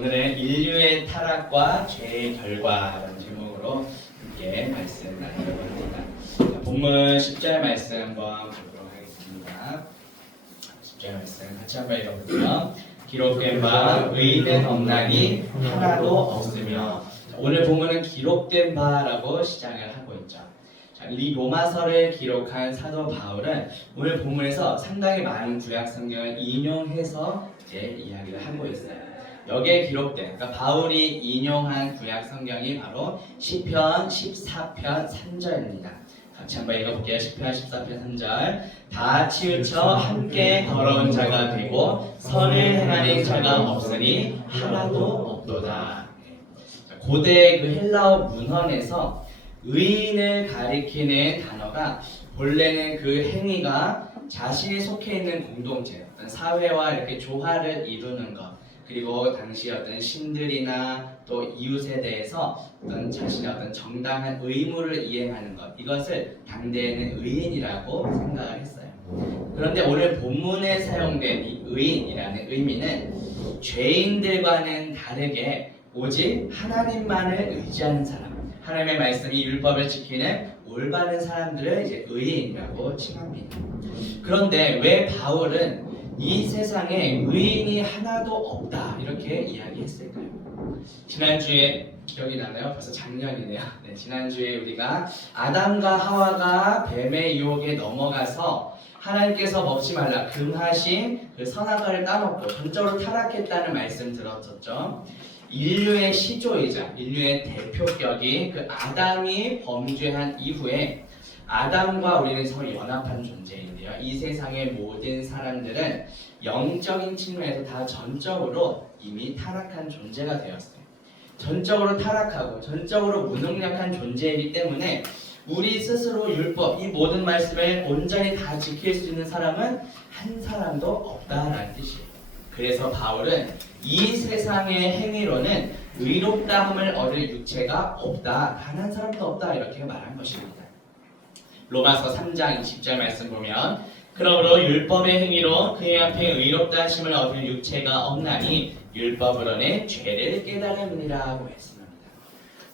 오늘은 인류의 타락과 죄의 결과라는 제목으로 함께 말씀 나누려고 합니다. 본문 10절 말씀 한번 보도록 하겠습니다. 10절 말씀 같이 한번 읽어볼게요. 기록된 바 의인은 없나니 하나도 없으며. 오늘 본문은 기록된 바라고 시작을 하고 있죠. 이 로마서를 기록한 사도 바울은 오늘 본문에서 상당히 많은 구약 성경을 인용해서 이제 이야기를 하고 있어요. 여기에 기록된, 그러니까 바울이 인용한 구약 성경이 바로 시편 14편 3절입니다. 같이 한번 읽어볼게요. 시편 14편 3절. 다 치우쳐 함께 더러운 자가 되고 선을 행하는 자가 없으니 하나도 없도다. 고대 그 헬라어 문헌에서 의인을 가리키는 단어가 본래는 그 행위가 자신이 속해 있는 공동체, 어떤 사회와 이렇게 조화를 이루는 것, 그리고 당시 어떤 신들이나 또 이웃에 대해서 어떤 자신의 어떤 정당한 의무를 이행하는 것, 이것을 당대에는 의인이라고 생각을 했어요. 그런데 오늘 본문에 사용된 이 의인이라는 의미는 죄인들과는 다르게 오직 하나님만을 의지하는 사람, 하나님의 말씀이 율법을 지키는 올바른 사람들을 이제 의인이라고 칭합니다. 그런데 왜 바울은 이 세상에 의인이 하나도 없다 이렇게 이야기했을까요? 지난주에 기억이 나나요? 벌써 작년이네요. 네, 지난주에 우리가 아담과 하와가 뱀의 유혹에 넘어가서 하나님께서 먹지 말라 금하신 그 선악과를 따먹고 전적으로 타락했다는 말씀 들었었죠. 인류의 시조이자 인류의 대표격이 그 아담이 범죄한 이후에 아담과 우리는 서로 연합한 존재인데요. 이 세상의 모든 사람들은 영적인 측면에서 다 전적으로 이미 타락한 존재가 되었어요. 전적으로 타락하고 전적으로 무능력한 존재이기 때문에 우리 스스로 율법, 이 모든 말씀을 온전히 다 지킬 수 있는 사람은 한 사람도 없다라는 뜻이에요. 그래서 바울은 이 세상의 행위로는 의롭다함을 얻을 육체가 없다, 단 한 사람도 없다 이렇게 말한 것입니다. 로마서 3장 20절 말씀 보면 그러므로 율법의 행위로 그의 앞에 의롭다 하심을 얻을 육체가 없나니 율법으로는 죄를 깨달음이라고 했습니다.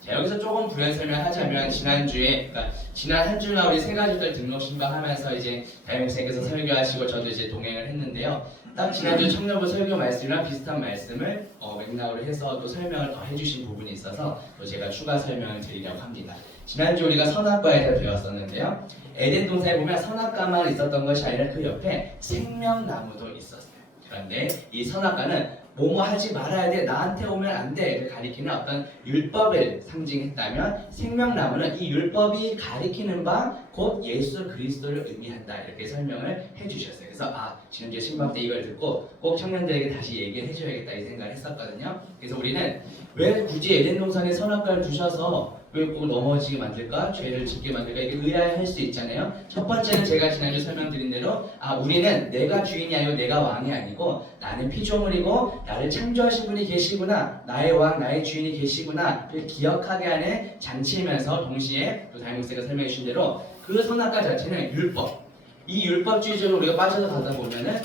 자, 여기서 조금 부연 설명하자면 지난주에, 그러니까 지난 한 주나 우리 세 가지들 등록 신방하면서 이제 다임 목사님께서 설교하시고 저도 이제 동행을 했는데요. 딱 지난주 청년부 설교 말씀이랑 비슷한 말씀을 맥락으로 해서 또 설명을 더 해주신 부분이 있어서 또 제가 추가 설명을 드리려고 합니다. 지난주 우리가 선악과에 대해 배웠었는데요. 에덴 동산에 보면 선악과만 있었던 것이 아니라 그 옆에 생명나무도 있었어요. 그런데 이 선악과는 뭐뭐 하지 말아야 돼, 나한테 오면 안 돼를 가리키는 어떤 율법을 상징했다면 생명나무는 이 율법이 가리키는 바 곧 예수 그리스도를 의미한다 이렇게 설명을 해주셨어요. 그래서 지난주에 신방 때 이걸 듣고 꼭 청년들에게 다시 얘기를 해줘야겠다 이 생각을 했었거든요. 그래서 우리는 왜 굳이 에덴 동산에 선악과를 두셔서 왜 꼭 넘어지게 만들까? 죄를 짓게 만들까? 이게 의아해할 수 있잖아요. 첫 번째는 제가 지난주 설명드린 대로 우리는 내가 주인이 아니고 내가 왕이 아니고 나는 피조물이고 나를 창조하신 분이 계시구나, 나의 왕, 나의 주인이 계시구나 를 기억하게 하는 잔치이면서 동시에 또 다임 목사가 설명해 주신 대로 그 선악과 자체는 율법, 이 율법주의적으로 우리가 빠져서 가다 보면은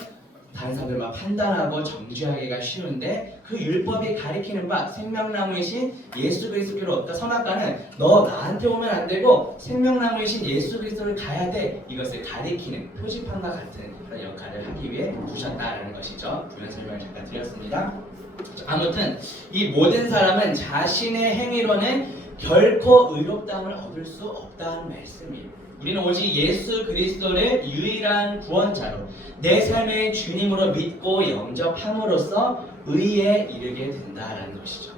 다른 사람들만 판단하고 정죄하기가 쉬운데 그 율법이 가리키는 바 생명나무이신 예수 그리스도로 없다. 선악과는 너 나한테 오면 안 되고 생명나무이신 예수 그리스도를 가야 돼, 이것을 가리키는 표지판과 같은 그런 역할을 하기 위해 두셨다라는 것이죠. 부연 설명을 잠깐 드렸습니다. 아무튼 이 모든 사람은 자신의 행위로는 결코 의롭다함을 얻을 수 없다는 말씀이에요. 우리는 오직 예수 그리스도를 유일한 구원자로 내 삶의 주님으로 믿고 영접함으로써 의에 이르게 된다라는 것이죠.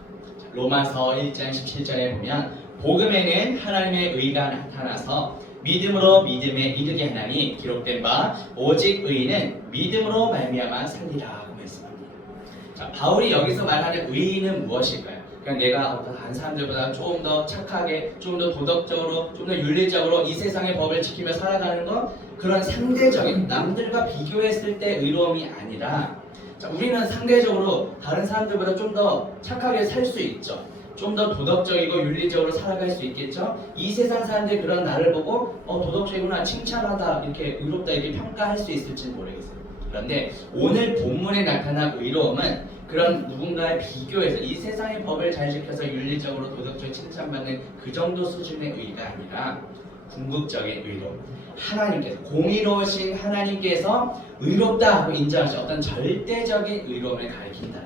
로마서 1장 17절에 보면 복음에는 하나님의 의가 나타나서 믿음으로 믿음에 이르게 하나니 기록된 바 오직 의인은 믿음으로 말미암아 살리라고 말씀합니다. 자, 바울이 여기서 말하는 의인은 무엇일까요? 그냥 내가 다른 사람들보다 조금 더 착하게, 좀 더 도덕적으로, 좀 더 윤리적으로 이 세상의 법을 지키며 살아가는 것, 그런 상대적인 남들과 비교했을 때 의로움이 아니라, 자, 우리는 상대적으로 다른 사람들보다 좀 더 착하게 살 수 있죠. 좀 더 도덕적이고 윤리적으로 살아갈 수 있겠죠. 이 세상 사람들이 그런 나를 보고 도덕적이구나, 칭찬하다, 이렇게 의롭다 이렇게 평가할 수 있을지 모르겠어요. 그런데 오늘 본문에 나타난 의로움은 그런 누군가에 비교해서 이 세상의 법을 잘 지켜서 윤리적으로 도덕적으로 칭찬받는 그 정도 수준의 의가 아니라 궁극적인 의로, 하나님께서 공의로우신 하나님께서 의롭다 하고 인정하신 어떤 절대적인 의로움을 가리킨다.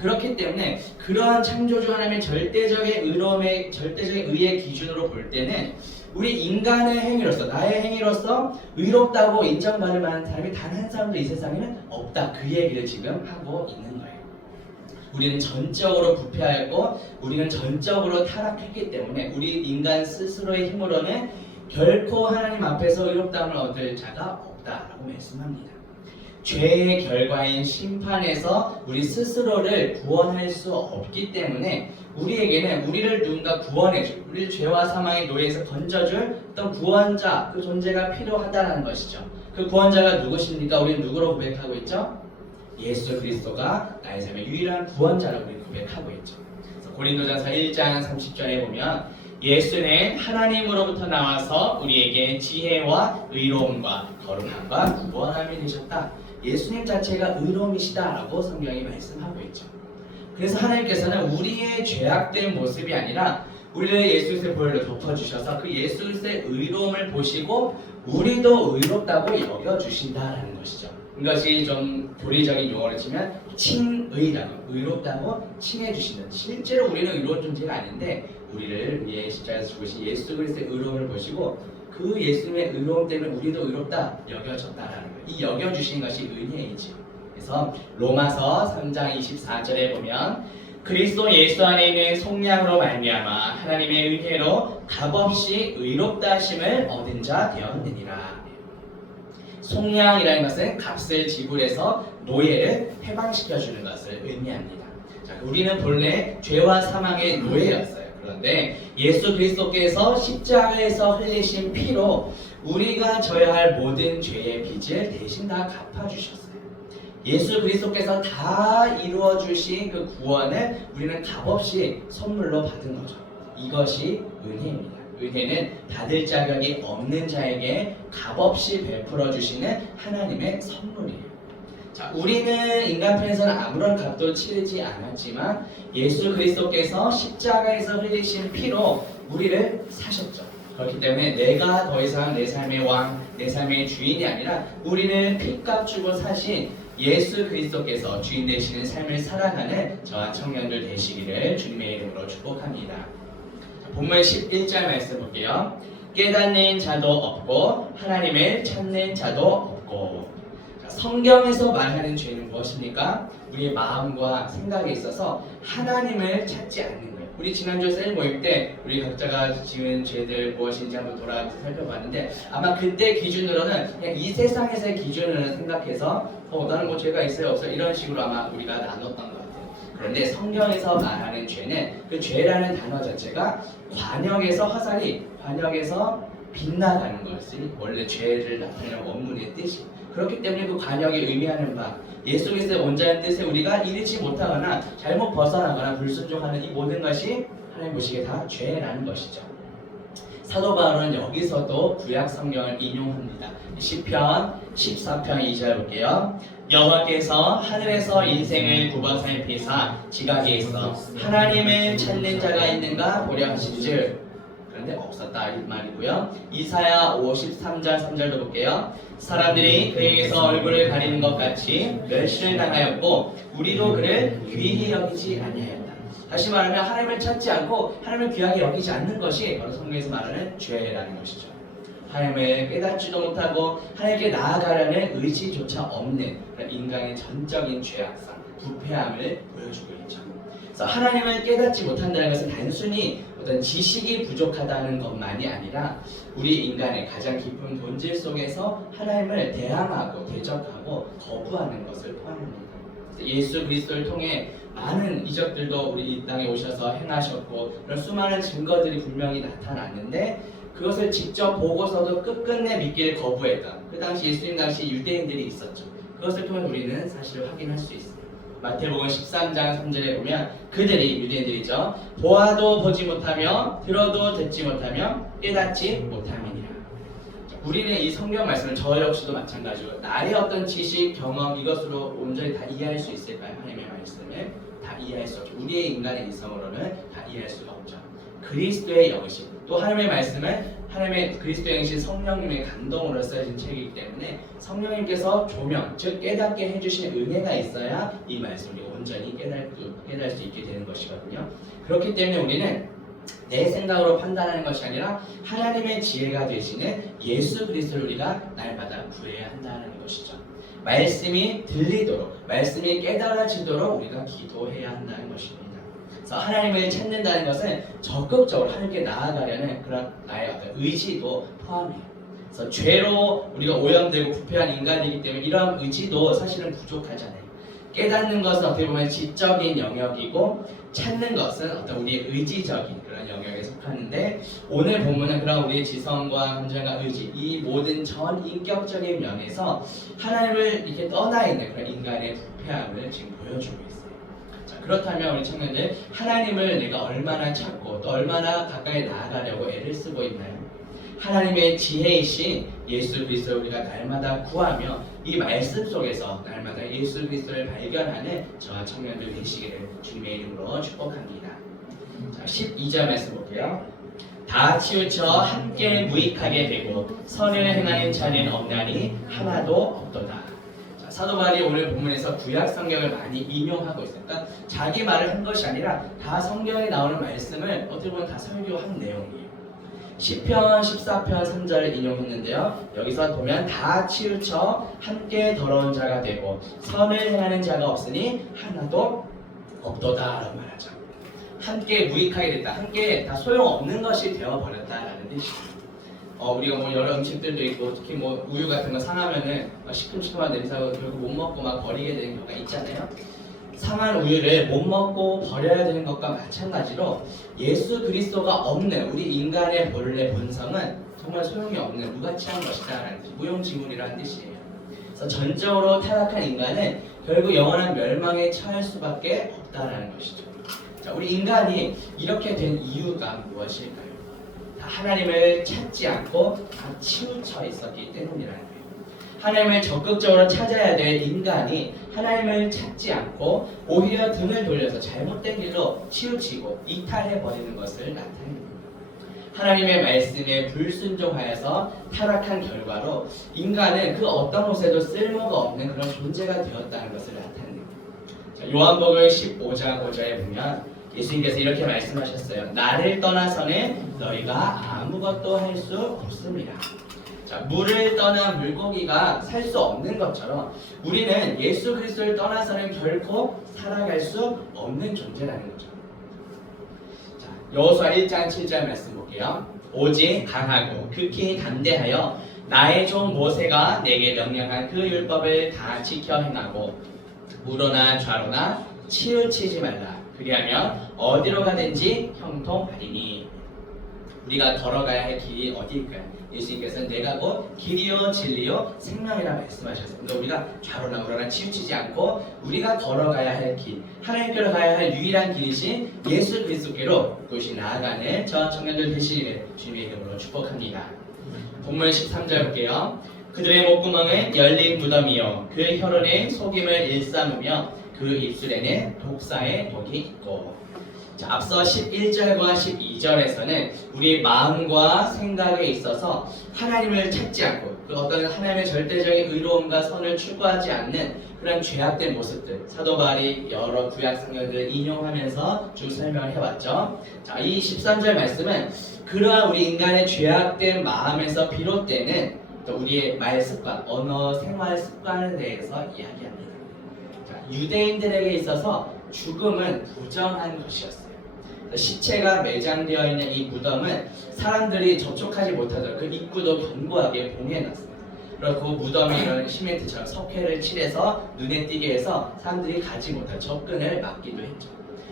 그렇기 때문에 그러한 창조주 하나님의 절대적인 의의 기준으로 볼 때는 우리 인간의 행위로서, 나의 행위로서 의롭다고 인정받을 만한 사람이 단 한 사람도 이 세상에는 없다. 그 얘기를 지금 하고 있는 거예요. 우리는 전적으로 부패하였고 우리는 전적으로 타락했기 때문에 우리 인간 스스로의 힘으로는 결코 하나님 앞에서 의롭다함을 얻을 자가 없다라고 말씀합니다. 죄의 결과인 심판에서 우리 스스로를 구원할 수 없기 때문에 우리에게는 우리를 누군가 구원해줄, 우리를 죄와 사망의 노예에서 건져줄 어떤 구원자, 그 존재가 필요하다는 것이죠. 그 구원자가 누구십니까? 우리는 누구로 고백하고 있죠? 예수 그리스도가 나의 삶의 유일한 구원자라고 우리 고백하고 있죠. 그래서 고린도전서 1장 30절에 보면 예수는 하나님으로부터 나와서 우리에게 지혜와 의로움과 거룩함과 구원함이 되셨다. 예수님 자체가 의로움이시다라고 성경이 말씀하고 있죠. 그래서 하나님께서는 우리의 죄악된 모습이 아니라 우리를 예수 그리스도의 보혈로 덮어주셔서 그 예수 그리스도의 의로움을 보시고 우리도 의롭다고 여겨주신다라는 것이죠. 이것이 좀 교리적인 용어로 치면 칭의라고, 의롭다고 칭해주신다. 실제로 우리는 의로운 존재가 아닌데 우리를 위해 십자가에서 죽으신 예수 그리스도의 의로움을 보시고 그 예수님의 의로움 때문에 우리도 의롭다 여겨졌다라는 거예요. 이 여겨주신 것이 은혜이지. 그래서 로마서 3장 24절에 보면 그리스도 예수 안에 있는 속량으로 말미암아 하나님의 은혜로 값없이 의롭다 하심을 얻은 자 되었느니라. 속량이라는 것은 값을 지불해서 노예를 해방시켜주는 것을 의미합니다. 자, 우리는 본래 죄와 사망의 노예였어요. 그런데 예수 그리스도께서 십자가에서 흘리신 피로 우리가 져야 할 모든 죄의 빚을 대신 다 갚아주셨어요. 예수 그리스도께서 다 이루어주신 그 구원을 우리는 값없이 선물로 받은 거죠. 이것이 은혜입니다. 은혜는 받을 자격이 없는 자에게 값없이 베풀어 주시는 하나님의 선물이에요. 자, 우리는 인간편에서는 아무런 값도 치르지 않았지만 예수 그리스도께서 십자가에서 흘리신 피로 우리를 사셨죠. 그렇기 때문에 내가 더 이상 내 삶의 왕, 내 삶의 주인이 아니라 우리를 피값 주고 사신 예수 그리스도께서 주인 되시는 삶을 살아가는 저와 청년들 되시기를 주님의 이름으로 축복합니다. 본문 11절 말씀 볼게요. 깨닫는 자도 없고 하나님을 찾는 자도 없고. 성경에서 말하는 죄는 무엇입니까? 우리의 마음과 생각에 있어서 하나님을 찾지 않는 거예요. 우리 지난주 셀 모임 때 우리 각자가 지은 죄들 무엇인지 한번 돌아가서 살펴봤는데 아마 그때 기준으로는 그냥 이 세상에서의 기준으로 생각해서 나는 뭐 죄가 있어요 없어요 이런 식으로 아마 우리가 나눴던 것 같아요. 그런데 성경에서 말하는 죄는 그 죄라는 단어 자체가 관역에서 화살이 관역에서 빗나가는 것이 원래 죄를 나타내는 원문의 뜻이. 그렇기 때문에 그 관역이 의미하는 바 예수 그리스도의 원자의 뜻에 우리가 이르지 못하거나 잘못 벗어나거나 불순종하는 이 모든 것이 하나님 보시기에 다 죄라는 것이죠. 사도 바울은 여기서도 구약 성경을 인용합니다. 시편 14편 2절 볼게요. 여호와께서 하늘에서 인생을 굽어 살피사 지각에 있어 하나님을 찾는 자가 있는가 보려 하신즉 그런데 없었다 이 말이고요. 이사야 53장 3절도 볼게요. 사람들이 그에게서 얼굴을 가리는 것 같이 멸시를 당하였고 우리도 그를 귀히 여기지 아니하였다. 다시 말하면 하나님을 찾지 않고 하나님을 귀하게 여기지 않는 것이 바로 성경에서 말하는 죄라는 것이죠. 하나님을 깨닫지도 못하고 하나님께 나아가려는 의지조차 없는 인간의 전적인 죄악상, 부패함을 보여주고 있죠. 그래서 하나님을 깨닫지 못한다는 것은 단순히 어떤 지식이 부족하다는 것만이 아니라 우리 인간의 가장 깊은 본질 속에서 하나님을 대항하고 대적하고 거부하는 것을 포함합니다. 예수 그리스도를 통해 많은 이적들도 우리 이 땅에 오셔서 행하셨고 그런 수많은 증거들이 분명히 나타났는데 그것을 직접 보고서도 끝끝내 믿기를 거부했던 그 당시 예수님 당시 유대인들이 있었죠. 그것을 통해 우리는 사실을 확인할 수 있습니다. 마태복음 13장 3절에 보면 그들이 유대인들이죠. 보아도 보지 못하며 들어도 듣지 못하며 깨닫지 못함이니라. 우리는 이 성경 말씀을 저 역시도 마찬가지로 나의 어떤 지식, 경험 이것으로 온전히 다 이해할 수 있을까요? 하나님의 말씀을 다 이해할 수 없죠. 우리의 인간의 이성으로는 다 이해할 수가 없죠. 그리스도의 영신, 또 하나님의 말씀은 하나님의 그리스도의 영신 성령님의 감동으로 써진 책이기 때문에 성령님께서 조명, 즉 깨닫게 해주신 은혜가 있어야 이 말씀을 온전히 깨달을 수 있게 되는 것이거든요. 그렇기 때문에 우리는 내 생각으로 판단하는 것이 아니라 하나님의 지혜가 되시는 예수 그리스도를 우리가 날마다 구해야 한다는 것이죠. 말씀이 들리도록, 말씀이 깨달아지도록 우리가 기도해야 한다는 것입니다. 그래서 하나님을 찾는다는 것은 적극적으로 하나님께 나아가려는 그런 나의 어떤 의지도 포함해요. 그래서 죄로 우리가 오염되고 부패한 인간이기 때문에 이러한 의지도 사실은 부족하잖아요. 깨닫는 것은 어떻게 보면 지적인 영역이고 찾는 것은 어떤 우리의 의지적인 그런 영역에 속하는데, 오늘 본문은 그런 우리의 지성과 감정과 의지 이 모든 전 인격적인 면에서 하나님을 이렇게 떠나 있는 그런 인간의 부패함을 지금 보여주고 있어요. 자, 그렇다면 우리 청년들, 하나님을 내가 얼마나 찾고 또 얼마나 가까이 나아가려고 애를 쓰고 있나요? 하나님의 지혜이신 예수 그리스도를 우리가 날마다 구하며 이 말씀 속에서 날마다 예수 그리스도를 발견하는 저와 청년들 되시기를 주님의 이름으로 축복합니다. 자, 12절 말씀 볼게요. 다 치우쳐 함께 무익하게 되고 선을 행하는 자는 없나니 하나도 없도다. 자, 사도 바울이 오늘 본문에서 구약 성경을 많이 인용하고 있어요. 그러니까 자기 말을 한 것이 아니라 다 성경에 나오는 말씀을 어떻게 보면 다 설교한 내용이에요. 시편 14편 3절을 인용했는데요. 여기서 보면 다 치우쳐 함께 더러운 자가 되고 선을 행하는 자가 없으니 하나도 없도다 라고 말하죠. 함께 무익하게 됐다. 함께 다 소용없는 것이 되어버렸다라는 뜻이에요. 우리가 뭐 여러 음식들도 있고 특히 뭐 우유 같은 거 상하면은 시큼시큼한 냄새가 결국 못 먹고 막 버리게 되는 경우가 있잖아요. 상한 우유를 못 먹고 버려야 되는 것과 마찬가지로 예수 그리스도가 없는 우리 인간의 본래 본성은 정말 소용이 없는 무가치한 것이다라는 뜻, 무용지물이라는 뜻이에요. 그래서 전적으로 타락한 인간은 결국 영원한 멸망에 처할 수밖에 없다라는 것이죠. 자, 우리 인간이 이렇게 된 이유가 무엇일까요? 다 하나님을 찾지 않고 다 치우쳐 있었기 때문이라는 거예요. 하나님을 적극적으로 찾아야 될 인간이 하나님을 찾지 않고 오히려 등을 돌려서 잘못된 길로 치우치고 이탈해버리는 것을 나타냅니다. 하나님의 말씀에 불순종하여서 타락한 결과로 인간은 그 어떤 곳에도 쓸모가 없는 그런 존재가 되었다는 것을 나타냅니다. 자, 요한복음 15장 5절에 보면 예수님께서 이렇게 말씀하셨어요. 나를 떠나서는 너희가 아무것도 할 수 없습니다. 자, 물을 떠난 물고기가 살 수 없는 것처럼 우리는 예수 그리스도를 떠나서는 결코 살아갈 수 없는 존재라는 거죠. 자, 여호수아 1장 7절 말씀 볼게요. 오직 강하고 극히 담대하여 나의 종 모세가 내게 명령한 그 율법을 다 지켜 행하고 우로나 좌로나 치우치지 말라. 그리하면 어디로 가든지 형통하리니. 우리가 걸어가야 할 길이 어디일까요? 예수님께서는 내가 곧 길이요 진리요 생명이라 말씀하셨습니다. 그러니까 우리가 좌로나 우로나 치우치지 않고 우리가 걸어가야 할 길, 하나님께로 가야 할 유일한 길이신 예수 그리스도께로 그것이 나아가는 저 청년들 되시기를 주님의 이름으로 축복합니다. 본문 13절 볼게요. 그들의 목구멍은 열린 무덤이요 그 혀로는 속임을 일삼으며 그 입술에는 독사의 독이 있고. 자, 앞서 11절과 12절에서는 우리 마음과 생각에 있어서 하나님을 찾지 않고 그 어떤 하나님의 절대적인 의로움과 선을 추구하지 않는 그런 죄악된 모습들, 사도 바울이 여러 구약 성경들을 인용하면서 쭉 설명을 해왔죠. 자, 이 13절 말씀은 그러한 우리 인간의 죄악된 마음에서 비롯되는 또 우리의 말 습관, 언어, 생활 습관에 대해서 이야기합니다. 자, 유대인들에게 있어서 죽음은 부정한 것이었어요. 시체가 매장되어 있는 이 무덤은 사람들이 접촉하지 못하도록 그 입구도 견고하게 봉해놨습니다. 그리고 그 무덤에 이런 시멘트처럼 석회를 칠해서 눈에 띄게 해서 사람들이 가지 못할 접근을 막기도 했죠.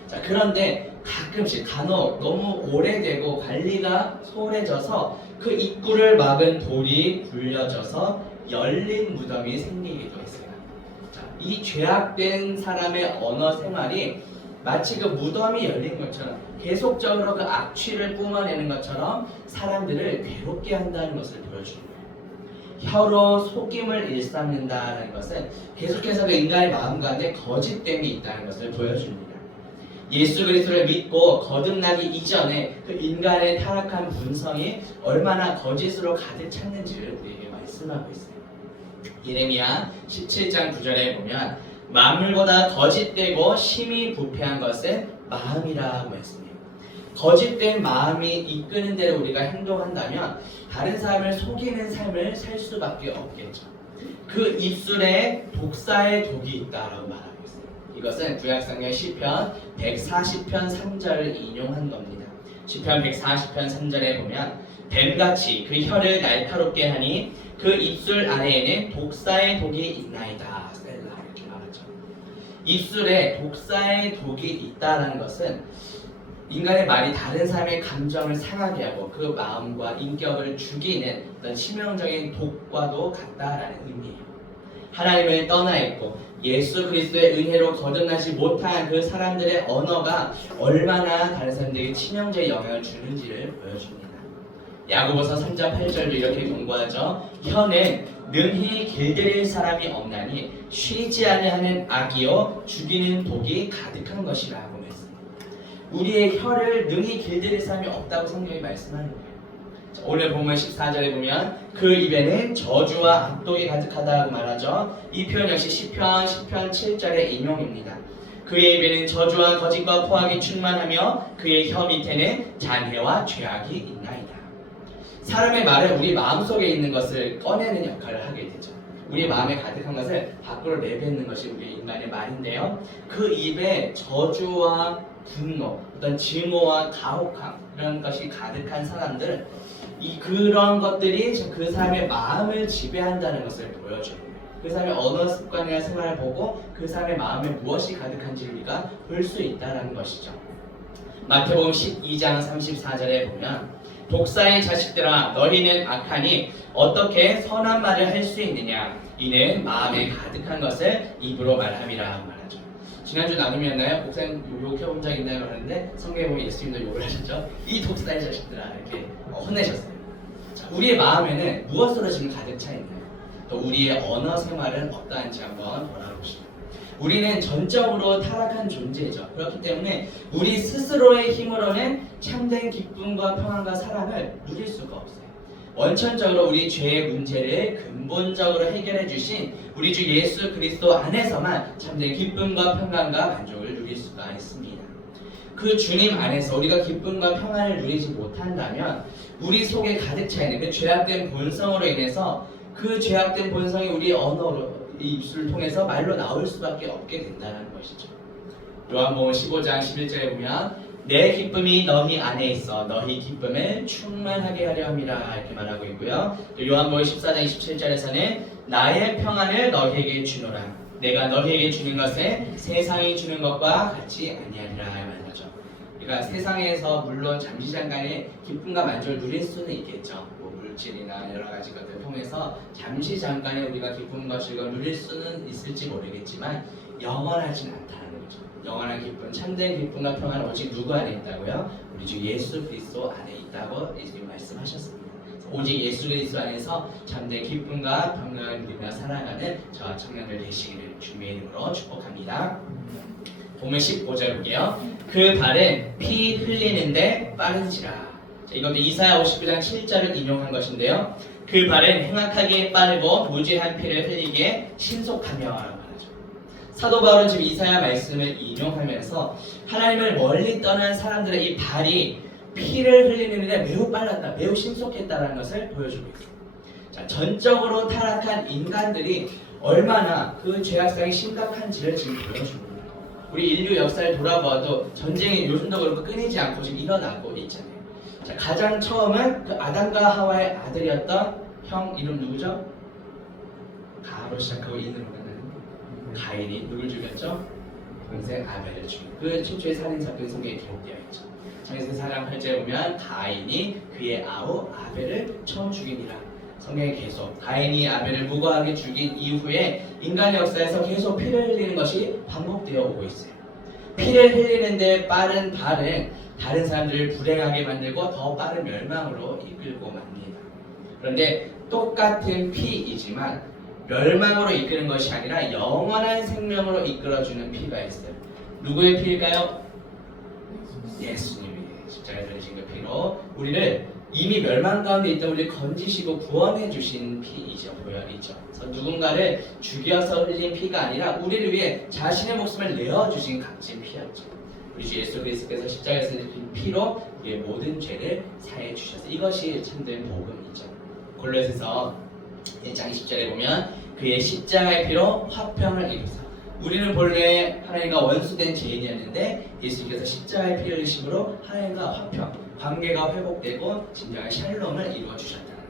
자, 그런데 가끔씩 간혹 너무 오래되고 관리가 소홀해져서 그 입구를 막은 돌이 굴려져서 열린 무덤이 생기기도 했어요. 자, 이 죄악된 사람의 언어 생활이 마치 그 무덤이 열린 것처럼 계속적으로 그 악취를 뿜어내는 것처럼 사람들을 괴롭게 한다는 것을 보여줍니다. 혀로 속임을 일삼는다는 것은 계속해서 그 인간의 마음 가운데 거짓됨이 있다는 것을 보여줍니다. 예수 그리스도를 믿고 거듭나기 이전에 그 인간의 타락한 본성이 얼마나 거짓으로 가득 찼는지를 우리에게 말씀하고 있어요. 예레미야 17장 9절에 보면 만물보다 거짓되고 심히 부패한 것은 마음이라고 했습니다. 거짓된 마음이 이끄는 대로 우리가 행동한다면 다른 사람을 속이는 삶을 살 수밖에 없겠죠. 그 입술에 독사의 독이 있다라고 말합니다. 이것은 구약성경 시편 140편 3절을 인용한 겁니다. 시편 140편 3절에 보면 뱀같이 그 혀를 날카롭게 하니 그 입술 아래에는 독사의 독이 있나이다. 셀라 이렇게 말하죠. 입술에 독사의 독이 있다는 것은 인간의 말이 다른 사람의 감정을 상하게 하고 그 마음과 인격을 죽이는 어떤 치명적인 독과도 같다라는 의미예요. 하나님을 떠나 있고 예수 그리스도의 은혜로 거듭나지 못한 그 사람들의 언어가 얼마나 다른 사람들에게 치명적인 영향을 주는지를 보여줍니다. 야고보서 3장 8절도 이렇게 경고하죠. 혀는 능히 길들일 사람이 없나니 쉬지 아니하는 악이요 죽이는 독이 가득한 것이라고 했습니다. 우리의 혀를 능히 길들일 사람이 없다고 성경이 말씀하는 거예요. 오늘 본문 14절에 보면 그 입에는 저주와 악독이 가득하다고 말하죠. 이 표현 역시 시편 7절의 인용입니다. 그의 입에는 저주와 거짓과 포악이 충만하며 그의 혀 밑에는 잔해와 죄악이 있나이다. 사람의 말은 우리 마음속에 있는 것을 꺼내는 역할을 하게 되죠. 우리 마음에 가득한 것을 밖으로 내뱉는 것이 우리 인간의 말인데요. 그 입에 저주와 분노, 어떤 증오와 가혹함 이런 것이 가득한 사람들은 그런 것들이 그 사람의 마음을 지배한다는 것을 보여줘요. 그 사람의 언어 습관이나 생활을 보고 그 사람의 마음에 무엇이 가득한지 우리가 볼 수 있다는 것이죠. 마태복음 12장 34절에 보면 독사의 자식들아 너희는 악하니 어떻게 선한 말을 할 수 있느냐 이는 마음에 가득한 것을 입으로 말함이라 말하죠. 지난주 나눔이었나요? 목사님 욕해본 적 있나요? 그러는데 성경에 보면 예수님도 욕을 하셨죠. 이 독사의 자식들아 이렇게 혼내셨어요. 자, 우리의 마음에는 무엇으로 지금 가득 차 있나요? 또 우리의 언어 생활은 어떠한지 한번 돌아봅시다. 우리는 전적으로 타락한 존재죠. 그렇기 때문에 우리 스스로의 힘으로는 참된 기쁨과 평안과 사랑을 누릴 수가 없어요. 원천적으로 우리 죄의 문제를 근본적으로 해결해 주신 우리 주 예수 그리스도 안에서만 참된 기쁨과 평안과 만족을 누릴 수가 있습니다. 그 주님 안에서 우리가 기쁨과 평안을 누리지 못한다면 우리 속에 가득 차 있는 그 죄악된 본성으로 인해서 그 죄악된 본성이 우리 언어로 이 입술을 통해서 말로 나올 수밖에 없게 된다는 것이죠. 요한복음 15장 11절에 보면 내 기쁨이 너희 안에 있어 너희 기쁨을 충만하게 하려 함이라 이렇게 말하고 있고요. 또 요한복음 14장 27절에서는 나의 평안을 너희에게 주노라 내가 너희에게 주는 것은 세상이 주는 것과 같이 아니하리라 말하죠. 그러니까 세상에서 물론 잠시 잠깐의 기쁨과 만족을 누릴 수는 있겠죠. 물질이나 여러 가지 것들을 통해서 잠시 잠깐의 우리가 기쁨과 즐거움을 누릴 수는 있을지 모르겠지만 영원하진 않다는 거죠. 영원한 기쁨, 참된 기쁨과 평안은 오직 누구 안에 있다고요? 우리 주 예수 그리스도 안에 있다고 예수님 말씀하셨습니다. 오직 예수 그리스도 안에서 참된 기쁨과 평안을 누리며 살아가는 저와 청년들 되시기를 주님의 이름으로 축복합니다. 본문 15절 볼게요. 그 발은 피 흘리는데 빠른지라. 이것도 이사야 59장 7절을 인용한 것인데요. 그 발은 행악하기에 빠르고 무죄한 피를 흘리기에 신속하며 라고 말하죠. 사도 바울은 지금 이사야 말씀을 인용하면서 하나님을 멀리 떠난 사람들의 이 발이 피를 흘리는 데 매우 빨랐다, 매우 신속했다는 것을 보여주고 있습니다. 자, 전적으로 타락한 인간들이 얼마나 그 죄악성이 심각한지를 지금 보여줍니다. 우리 인류 역사를 돌아봐도 전쟁이 요즘도 그렇고 끊이지 않고 지금 일어나고 있잖아요. 자, 가장 처음은 그 아담과 하와의 아들이었던 형 이름 누구죠? 가로 시작하고 인으로 가는 가인이 누굴 죽였죠? 동생 아벨을 죽인 그 최초의 살인 사건이 성경에 기록되어 있죠. 창세기 4장 8절에 보면 가인이 그의 아우 아벨을 처음 죽이니라. 성경에 계속 가인이 아벨을 무고하게 죽인 이후에 인간의 역사에서 계속 피를 흘리는 것이 반복되어 오고 있어요. 피를 흘리는데 빠른 발은 다른 사람들을 불행하게 만들고 더 빠른 멸망으로 이끌고 맙니다. 그런데 똑같은 피이지만 멸망으로 이끄는 것이 아니라 영원한 생명으로 이끌어주는 피가 있어요. 누구의 피일까요? 예수님이 십자가에 달리신 그 피로 우리를 이미 멸망 가운데 있던 우리를 건지시고 구원해 주신 피이죠. 보혈이죠. 그래서 누군가를 죽여서 흘린 피가 아니라 우리를 위해 자신의 목숨을 내어주신 값진 피였죠. 우리 주 예수 그리스도께서 십자가에서 흘린 피로 우리의 모든 죄를 사해 주셔서 이것이 참된 복음이죠. 골로새서 1장 20절에 보면 그의 십자가의 피로 화평을 이루사 우리는 본래 하나님과 원수된 죄인이었는데 예수님께서 십자가의 피를 흘리심으로 하나님과 화평, 관계가 회복되고 진정한 샬롬을 이루어 주셨다는 거예요.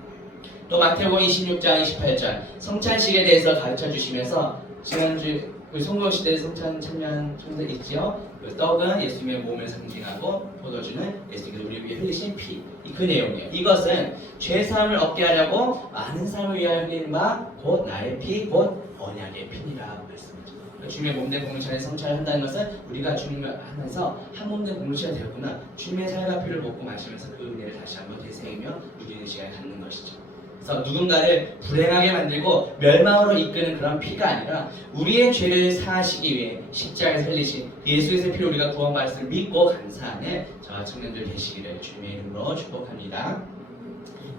또 마태복음 26장 28절 성찬식에 대해서 가르쳐 주시면서 지난주 성도시대 성찬 참여한 청들 있지요. 그 떡은 예수님의 몸을 상징하고 포도주는 예수님께서 우리 위해 흘리신 피. 그 내용이에요. 이것은 죄사함을 얻게 하려고 많은 사람을 위하여 흘리는 바 곧 나의 피, 곧 언약의 피니라 말씀하죠. 주님의 몸된 공동체에 성찬을 한다는 것은 우리가 주님을 하면서 한 몸된 공동체가 되었구나. 주님의 살과 피를 먹고 마시면서 그 은혜를 다시 한번 되새기며 누리는 시간을 갖는 것이죠. 그래서 누군가를 불행하게 만들고 멸망으로 이끄는 그런 피가 아니라 우리의 죄를 사하시기 위해 십자가에서 흘리신 예수의 피로 우리가 구원받았음을 믿고 감사하는 저와 청년들 되시기를 주님의 이름으로 축복합니다.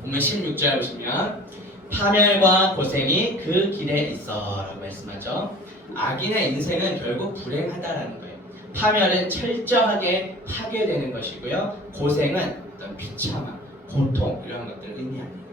보면 16절 보시면 파멸과 고생이 그 길에 있어 라고 말씀하죠. 악인의 인생은 결국 불행하다라는 거예요. 파멸은 철저하게 파괴되는 것이고요. 고생은 어떤 비참함, 고통 이런 것들을 의미합니다.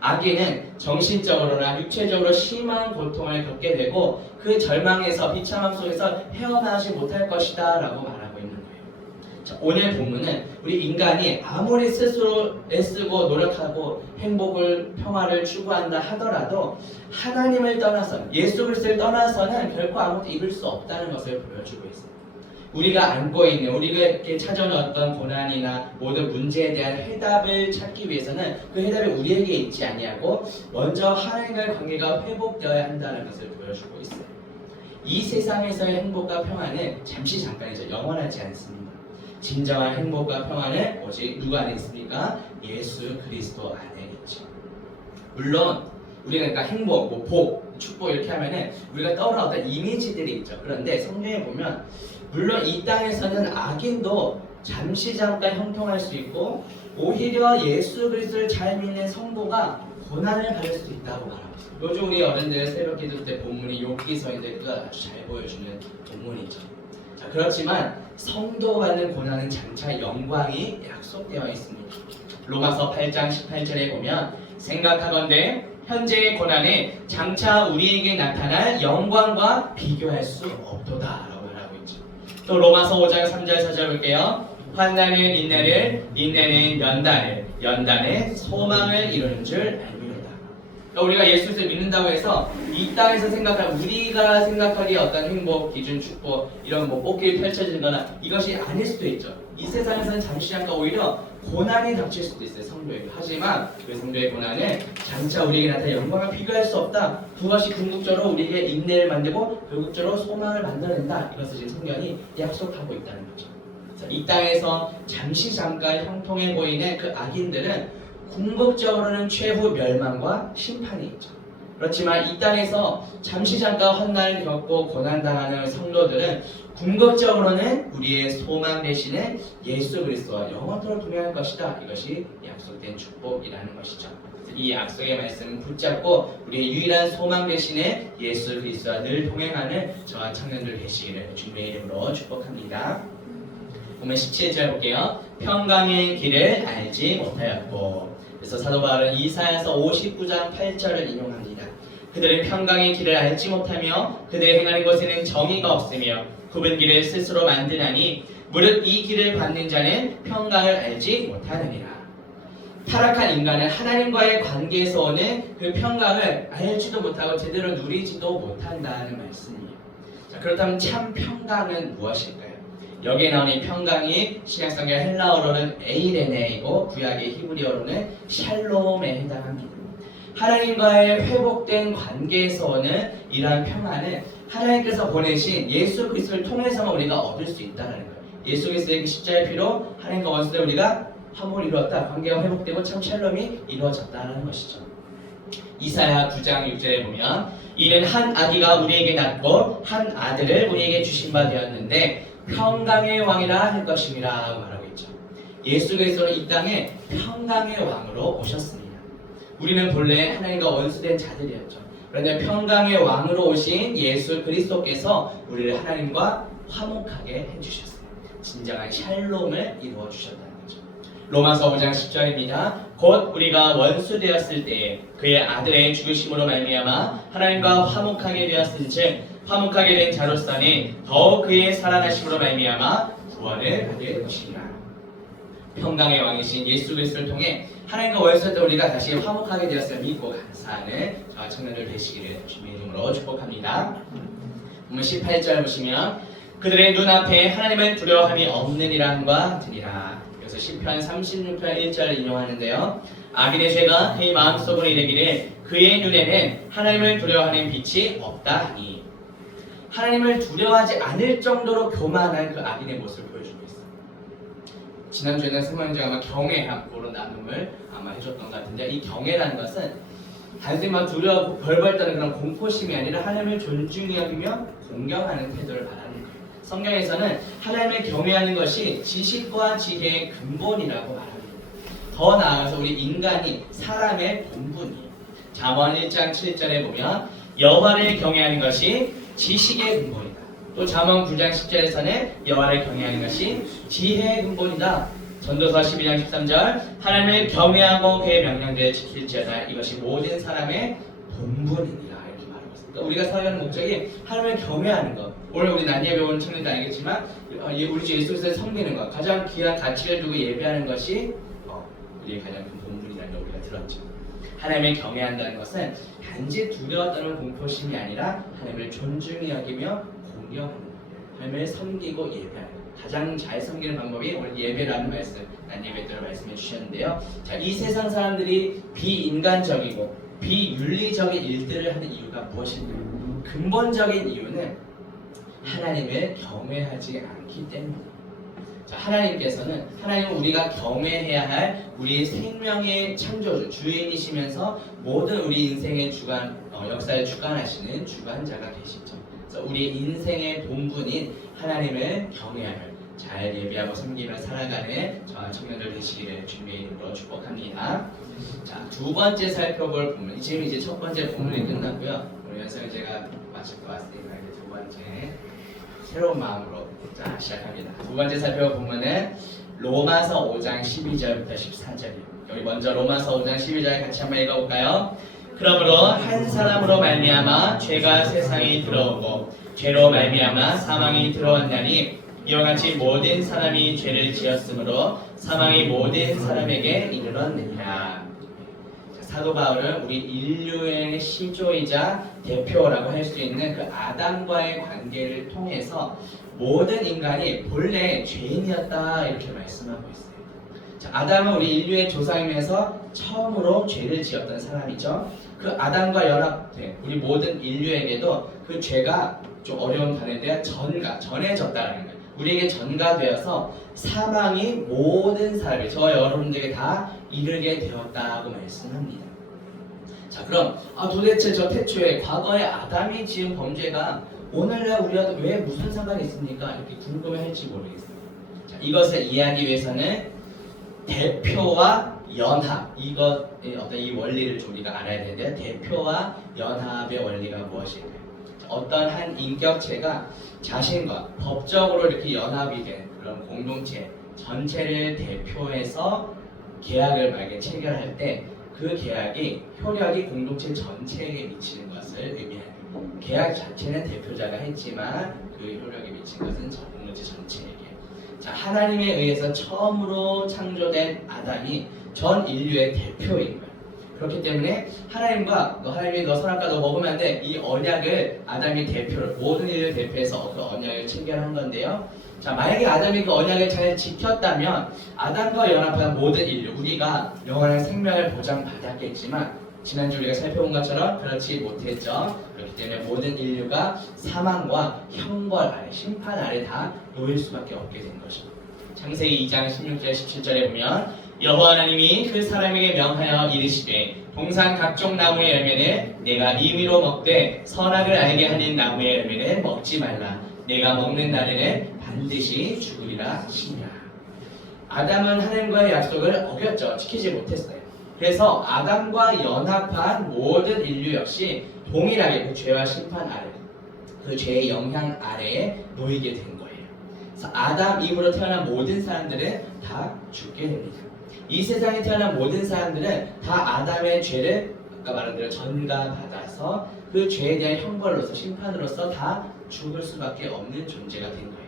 악인은 정신적으로나 육체적으로 심한 고통을 겪게 되고 그 절망에서 비참함 속에서 헤어나오지 못할 것이다 라고 말하고 있는 거예요. 자, 오늘 본문은 우리 인간이 아무리 스스로 애쓰고 노력하고 행복을 평화를 추구한다 하더라도 하나님을 떠나서 예수 그리스도를 떠나서는 결코 아무것도 이룰 수 없다는 것을 보여주고 있습니다. 우리가 안고 있는 우리에게 찾아오는 어떤 고난이나 모든 문제에 대한 해답을 찾기 위해서는 그 해답이 우리에게 있지 아니하고 먼저 하나님과의 관계가 회복되어야 한다는 것을 보여주고 있어요. 이 세상에서의 행복과 평안은 잠시 잠깐이죠. 영원하지 않습니다. 진정한 행복과 평안은 오직 누구 안에 있습니까? 예수 그리스도 안에 있죠. 물론 우리가 그러니까 행복, 복, 축복 이렇게 하면은 우리가 떠오르는 어떤 이미지들이 있죠. 그런데 성경에 보면 물론 이 땅에서는 악인도 잠시 잠깐 형통할 수 있고 오히려 예수 그리스도를 잘 믿는 성도가 고난을 받을 수도 있다고 말합니다. 요즘 우리 어른들 새벽 기도 때 본문이 욥기서인데 그거 아주 잘 보여주는 본문이죠. 자, 그렇지만 성도 받는 고난은 장차 영광이 약속되어 있습니다. 로마서 8장 18절에 보면 생각하건대 현재의 고난에 장차 우리에게 나타날 영광과 비교할 수 없도다 라고 말하고 있죠. 또 로마서 5장 3절 4절 볼게요. 환난은 인내를, 인내는 연단을, 연단은 소망을 이루는 줄 알미로다. 그러니까 우리가 예수를 믿는다고 해서 이 땅에서 생각할 우리가 생각하기에 어떤 행복, 기준, 축복 이런 꽃길이 펼쳐지는 거나 이것이 아닐 수도 있죠. 이 세상에서는 잠시 잠깐 오히려 고난이 닥칠 수도 있어요. 성도에게. 하지만 그 성도의 고난은 장차 우리에게 나타날 영광을 비교할 수 없다. 그것이 궁극적으로 우리에게 인내를 만들고 궁극적으로 소망을 만들어낸다. 이것을 지금 성경이 약속하고 있다는 거죠. 이 땅에서 잠시 잠깐 형통해 보이는 그 악인들은 궁극적으로는 최후 멸망과 심판이 있죠. 그렇지만 이 땅에서 잠시 잠깐 환난을 겪고 고난당하는 성도들은 궁극적으로는 우리의 소망 되시는 예수 그리스도와 영원토록 동행할 것이다. 이것이 약속된 축복이라는 것이죠. 이 약속의 말씀을 붙잡고 우리의 유일한 소망 되시는 예수 그리스도와 늘 동행하는 저와 청년들 되시기를 주님의 이름으로 축복합니다. 보면 17절 볼게요. 평강의 길을 알지 못하였고. 그래서 사도 바울은 이사야서 59장 8절을 인용합니다. 그들은 평강의 길을 알지 못하며 그들의 행하는 곳에는 정의가 없으며 굽은 길을 스스로 만드나니 무릇 이 길을 받는 자는 평강을 알지 못하느니라. 타락한 인간은 하나님과의 관계에서 오는 그 평강을 알지도 못하고 제대로 누리지도 못한다는 말씀이에요. 자, 그렇다면 참 평강은 무엇일까요? 여기에 나오는 평강이 신약성경 헬라어로는 에이레네이고 구약의 히브리어로는 샬롬에 해당합니다. 하나님과의 회복된 관계에서 오는 이러한 평안은 하나님께서 보내신 예수 그리스도를 통해서만 우리가 얻을 수 있다는 거예요. 예수 그리스도의 그 십자가의 피로 하나님과 원수된 우리가 화목을 이루었다. 관계가 회복되고 참 샬롬이 이루어졌다는 것이죠. 이사야 9장 6절에 보면 이는 한 아기가 우리에게 낳고 한 아들을 우리에게 주신 바 되었는데 평강의 왕이라 할 것임이라 말하고 있죠. 예수 그리스도는 이 땅에 평강의 왕으로 오셨습니다. 우리는 본래 하나님과 원수된 자들이었죠. 그런데 평강의 왕으로 오신 예수 그리스도께서 우리를 하나님과 화목하게 해주셨어요. 진정한 샬롬을 이루어 주셨다는 거죠. 로마서 5장 10절입니다. 곧 우리가 원수 되었을 때에 그의 아들의 죽으심으로 말미암아 하나님과 화목하게 되었은즉 화목하게 된 자로서는 더욱 그의 살아나심으로 말미암아 구원을 받을 것이니라. 평강의 왕이신 예수 그리스도를 통해 하나님과 원수였던 우리가 다시 화목하게 되었음을 믿고 감사하는 저와 청년들 되시기를 주님의 이름으로 축복합니다. 18절 보시면 그들의 눈앞에 하나님을 두려워함이 없느니라 같으니라. 그래서 시편 36편 1절 인용하는데요. 악인의 죄가 그의 마음속으로 이르기를 그의 눈에는 하나님을 두려워하는 빛이 없다 하니. 하나님을 두려워하지 않을 정도로 교만한 그 악인의 모습을 보여주고 있어요. 지난주에는 성령님과 아마 경외함 그런 나눔을 아마 해줬던 것 같은데, 이 경외라는 것은 단순히 막 두려워 벌벌 떠는 그런 공포심이 아니라 하나님을 존중히 여기며 공경하는 태도를 말하는 거예요. 성경에서는 하나님을 경외하는 것이 지식과 지혜의 근본이라고 말합니다. 더 나아가서 우리 인간이 사람의 본분이에요. 잠언 1장 7절에 보면 여호와를 경외하는 것이 지식의 근본이다. 또 잠언 9장 10절에서는 여호와를 경외하는 것이 지혜의 근본이다. 전도서 12장 13절 하나님을 경외하고 그의 명령들을 지킬지어다. 이것이 모든 사람의 본분이니라. 이렇게 말하고 있습니다. 그러니까 우리가 살아가는 목적이 하나님을 경외하는 것. 오늘 우리 난예배 온 청년도 알겠지만 우리 주 예수 그리스도를 섬기는 것, 가장 귀한 가치를 두고 예배하는 것이 우리의 가장 큰 본분이라는 걸 우리가 들었죠. 하나님을 경외한다는 것은 단지 두려워 떠는 공포심이 아니라 하나님을 존중히 여기며 공경하는 것, 하나님을 섬기고 예배하는 것. 가장 잘 섬기는 방법이 오늘 예배라는 말씀, 난예배 때로 말씀해 주셨는데요. 자, 이 세상 사람들이 비인간적이고 비윤리적인 일들을 하는 이유가 무엇인가요? 근본적인 이유는 하나님을 경외하지 않기 때문입니다. 자, 하나님은 우리가 경외해야 할 우리의 생명의 창조주, 주인이시면서 모든 우리 인생의 역사를 주관하시는 주관자가 되시죠. 그래서 우리 인생의 본분인 하나님을 경외하며 잘 예배하고 섬기며 살아가는 저와 청년들 되시기를 주님의 이름으로 축복합니다. 자, 두 번째 살펴볼 본문, 지금 이제 첫 번째 본문이 끝났고요. 오늘 연습을 제가 마칠 것 같으니까 이제 두 번째 새로운 마음으로 시작합니다. 두 번째 살펴볼 본문은 로마서 5장 12절부터 14절이에요. 여기 먼저 로마서 5장 12절 같이 한번 읽어볼까요? 그러므로 한 사람으로 말미암아 죄가 세상에 들어오고 죄로 말미암아 사망이 들어왔나니 이와 같이 모든 사람이 죄를 지었으므로 사망이 모든 사람에게 이르렀느니라. 사도 바울은 우리 인류의 시조이자 대표라고 할 수 있는 그 아담과의 관계를 통해서 모든 인간이 본래 죄인이었다 이렇게 말씀하고 있어요. 자, 아담은 우리 인류의 조상이면서 처음으로 죄를 지었던 사람이죠. 그 아담과 연합된 우리 모든 인류에게도 그 죄가 좀 어려운 단어인데요. 전해졌다는 거예요. 우리에게 전가되어서 사망이 모든 사람이 저 여러분들에게 다 이르게 되었다고 말씀합니다. 자, 그럼 도대체 저 태초에 과거의 아담이 지은 범죄가 오늘날 우리와 왜 무슨 상관이 있습니까? 이렇게 궁금해할지 모르겠어요. 자, 이것을 이해하기 위해서는 대표와 연합, 이 원리를 좀 우리가 알아야 되는데요. 대표와 연합의 원리가 무엇일까요? 어떤 한 인격체가 자신과 법적으로 이렇게 연합이 된 그런 공동체 전체를 대표해서 계약을 만약에 체결할 때 그 계약이 효력이 공동체 전체에게 미치는 것을 의미합니다. 계약 자체는 대표자가 했지만 그 효력이 미친 것은 공동체 전체에게. 자, 하나님에 의해서 처음으로 창조된 아담이 전 인류의 대표인 거예요. 그렇기 때문에 하나님이 너 선악과 너 먹으면 안 돼. 이 언약을 아담이 대표를 모든 인류를 대표해서 그 언약을 체결한 건데요. 자, 만약에 아담이 그 언약을 잘 지켰다면 아담과 연합한 모든 인류, 우리가 영원한 생명을 보장받았겠지만 지난주 우리가 살펴본 것처럼 그렇지 못했죠. 그렇기 때문에 모든 인류가 사망과 형벌 아래, 심판 아래 다 놓일 수밖에 없게 된 것입니다. 창세기 2장 16절 17절에 보면 여호와 하나님이 그 사람에게 명하여 이르시되 동산 각종 나무의 열매는 내가 임의로 먹되 선악을 알게 하는 나무의 열매는 먹지 말라. 내가 먹는 날에는 반드시 죽으리라 하시니라. 아담은 하나님과의 약속을 어겼죠. 지키지 못했어요. 그래서 아담과 연합한 모든 인류 역시 동일하게 그 죄와 심판 아래, 그 죄의 영향 아래에 놓이게 된 거예요. 그래서 아담 이후로 태어난 모든 사람들은 다 죽게 됩니다. 이 세상에 태어난 모든 사람들은 다 아담의 죄를 아까 말한 대로 전가받아서 그 죄에 대한 형벌로서 심판으로서 다 죽을 수밖에 없는 존재가 된 거예요.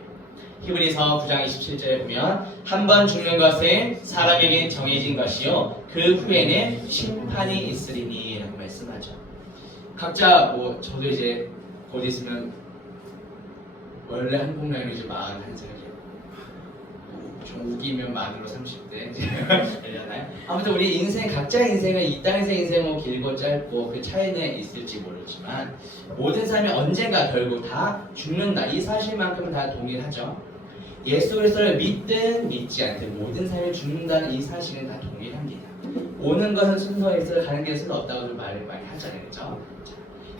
히브리서 9장 27절에 보면 한 번 죽는 것은 사람에게 정해진 것이요 그 후에는 심판이 있으리니 라고 말씀하죠. 각자 저도 이제 곧 있으면 원래 한국 나이로 이제 41살이에요. 좀 우기면 만으로 30대 되잖아요. 아무튼 우리 인생 각자 인생은 이 땅에서 인생 길고 짧고 그 차이는 있을지 모르지만 모든 사람이 언젠가 결국 다 죽는다. 이 사실만큼은 다 동일하죠. 예수 그리스도를 믿든 믿지 않든 모든 사람이 죽는다는 이 사실은 다 동일합니다. 오는 것은 순서에 있어 가는 것은 없다고 말을 많이 하잖아요. 그렇죠?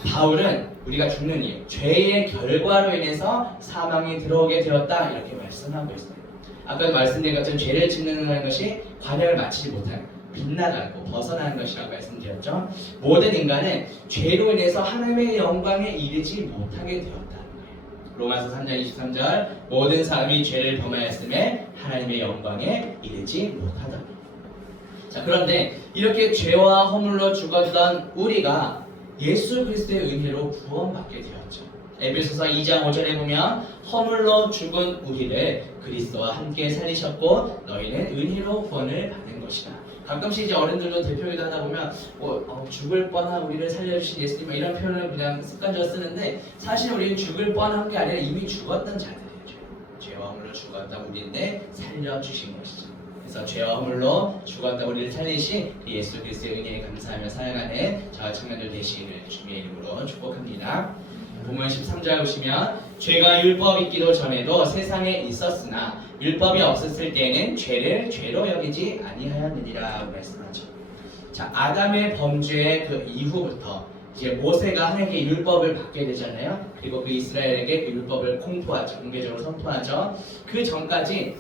바울은 우리가 죽는 이유, 죄의 결과로 인해서 사망이 들어오게 되었다 이렇게 말씀하고 있어요. 아까도 말씀드린 것처럼 죄를 짓는 것이 관역을 마치지 못하는, 빗나가고 벗어나는 것이라고 말씀드렸죠. 모든 인간은 죄로 인해서 하나님의 영광에 이르지 못하게 되었다는 거예요. 로마서 3장 23절 모든 사람이 죄를 범하였음에 하나님의 영광에 이르지 못하다. 자, 그런데 이렇게 죄와 허물로 죽었던 우리가 예수 그리스도의 은혜로 구원받게 되었죠. 에베소서 2장 5절에 보면 허물로 죽은 우리를 그리스도와 함께 살리셨고 너희는 은혜로 구원을 받은 것이다. 가끔씩 이제 어른들도 대표기도 하다 보면 죽을 뻔한 우리를 살려주신 예수님 이런 표현을 그냥 습관적으로 쓰는데 사실 우리는 죽을 뻔한 게 아니라 이미 죽었던 자들이에요. 죄와 허물로 죽었던 우리인데 살려주신 것이죠. 그래서 죄와 허물로 죽었던 우리를 살리신 예수 그리스도의 은혜에 감사하며 살아가는 저와 청년들 되시기를 주님의 이름으로 축복합니다. 본문 13절 보시면 죄가 율법 있기도 전에도 세상에 있었으나 율법이 없었을 때에는 죄를 죄로 여기지 아니하였느니라 말씀하죠. 자, 아담의 범죄의 그 이후부터 이제 모세가 하나님께 율법을 받게 되잖아요. 그리고 그 이스라엘에게 그 율법을 공포하죠. 공개적으로 선포하죠. 그 전까지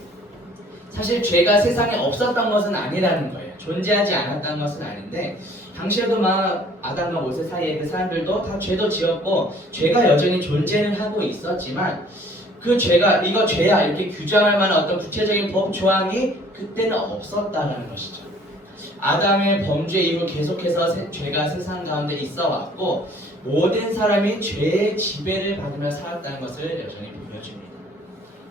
사실 죄가 세상에 없었던 것은 아니라는 거예요. 존재하지 않았던 것은 아닌데 당시에도 막 아담과 모세 사이에 그 사람들도 다 죄도 지었고 죄가 여전히 존재는 하고 있었지만 그 죄가 이거 죄야 이렇게 규정할 만한 어떤 구체적인 법 조항이 그때는 없었다는 것이죠. 아담의 범죄 이후 계속해서 죄가 세상 가운데 있어 왔고 모든 사람이 죄의 지배를 받으며 살았다는 것을 여전히 보여줍니다.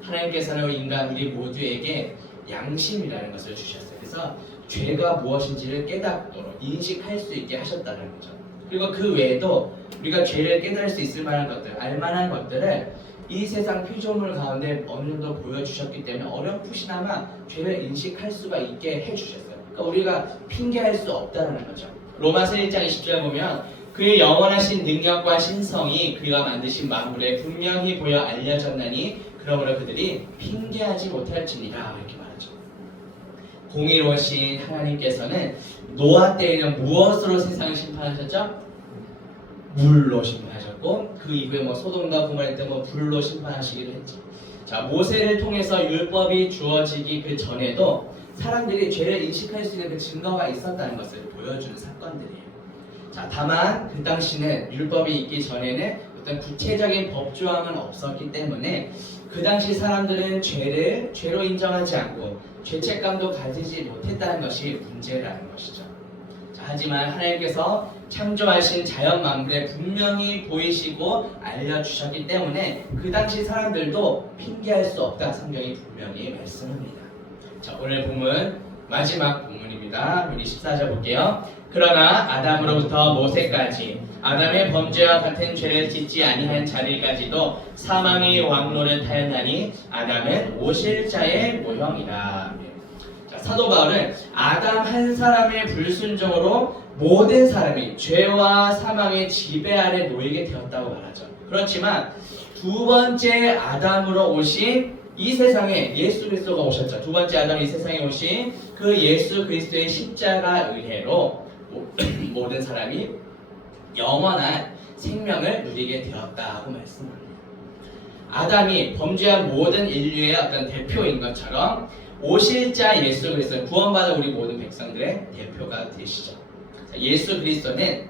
하나님께서는 인간 우리 모두에게 양심이라는 것을 주셨어요. 그래서 죄가 무엇인지를 깨닫도록 인식할 수 있게 하셨다는 거죠. 그리고 그 외에도 우리가 죄를 깨달을 수 있을 만한 것들, 알만한 것들을 이 세상 피조물 가운데 어느 정도 보여주셨기 때문에 어렴풋이나마 죄를 인식할 수가 있게 해주셨어요. 그러니까 우리가 핑계할 수 없다는 거죠. 로마서 1장 20절에 보면 그의 영원하신 능력과 신성이 그가 만드신 만물에 분명히 보여 알려졌나니 그러므로 그들이 핑계하지 못할지니라 이렇게 말하죠. 공의로우신 하나님께서는 노아 때에는 무엇으로 세상을 심판하셨죠? 물로 심판하셨고 그 이후에 소돔과 고모라 때 불로 심판하시기도 했죠. 자, 모세를 통해서 율법이 주어지기 그 전에도 사람들이 죄를 인식할 수 있는 그 증거가 있었다는 것을 보여주는 사건들이에요. 자, 다만 그 당시는 율법이 있기 전에는 어떤 구체적인 법 조항은 없었기 때문에 그 당시 사람들은 죄를 죄로 인정하지 않고 죄책감도 가지지 못했다는 것이 문제라는 것이죠. 자, 하지만 하나님께서 창조하신 자연 만물에 분명히 보이시고 알려주셨기 때문에 그 당시 사람들도 핑계할 수 없다 성경이 분명히 말씀합니다. 자, 오늘 본문 마지막 본문입니다. 우리 14절 볼게요. 그러나 아담으로부터 모세까지 아담의 범죄와 같은 죄를 짓지 아니한 자들까지도 사망의 왕노릇하였나니 아담은 오실 자의 모형이라. 자, 사도 바울은 아담 한 사람의 불순종으로 모든 사람이 죄와 사망의 지배 아래 놓이게 되었다고 말하죠. 그렇지만 두 번째 아담으로 오신 이 세상에 예수 그리스도가 오셨죠. 두 번째 아담이 이 세상에 오신 그 예수 그리스도의 십자가 의례로 모든 사람이 영원한 생명을 누리게 되었다고 말씀합니다. 아담이 범죄한 모든 인류의 어떤 대표인 것처럼 오실 자 예수 그리스도, 구원받은 우리 모든 백성들의 대표가 되시죠. 예수 그리스도는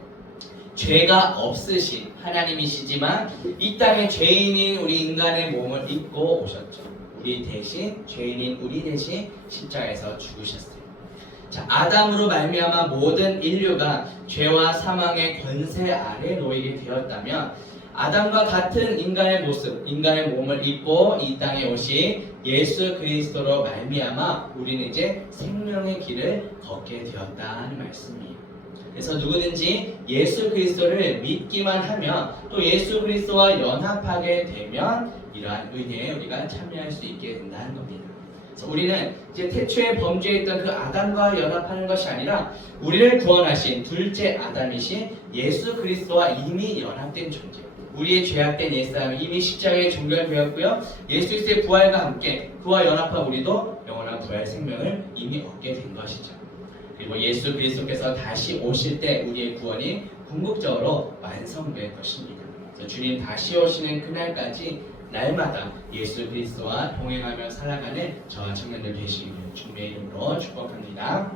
죄가 없으신 하나님이시지만 이 땅에 죄인인 우리 인간의 몸을 입고 오셨죠. 우리 대신, 죄인인 우리 대신 십자가에서 죽으셨어요. 자, 아담으로 말미암아 모든 인류가 죄와 사망의 권세 아래 놓이게 되었다면 아담과 같은 인간의 모습, 인간의 몸을 입고 이 땅에 오신 예수 그리스도로 말미암아 우리는 이제 생명의 길을 걷게 되었다는 말씀이에요. 그래서 누구든지 예수 그리스도를 믿기만 하면 또 예수 그리스도와 연합하게 되면 이러한 은혜에 우리가 참여할 수 있게 된다는 겁니다. 그래서 우리는 이제 태초에 범죄했던 그 아담과 연합하는 것이 아니라 우리를 구원하신 둘째 아담이신 예수 그리스도와 이미 연합된 존재. 우리의 죄악된 옛사람이 이미 십자가에 종결되었고요. 예수 그리스도의 부활과 함께 그와 연합한 우리도 영원한 부활 생명을 이미 얻게 된 것이죠. 그리고 예수 그리스도께서 다시 오실 때 우리의 구원이 궁극적으로 완성될 것입니다. 그래서 주님 다시 오시는 그날까지 날마다 예수 그리스도와 동행하며 살아가는 저와 청년들 되시기를 주님의 이름으로 축복합니다.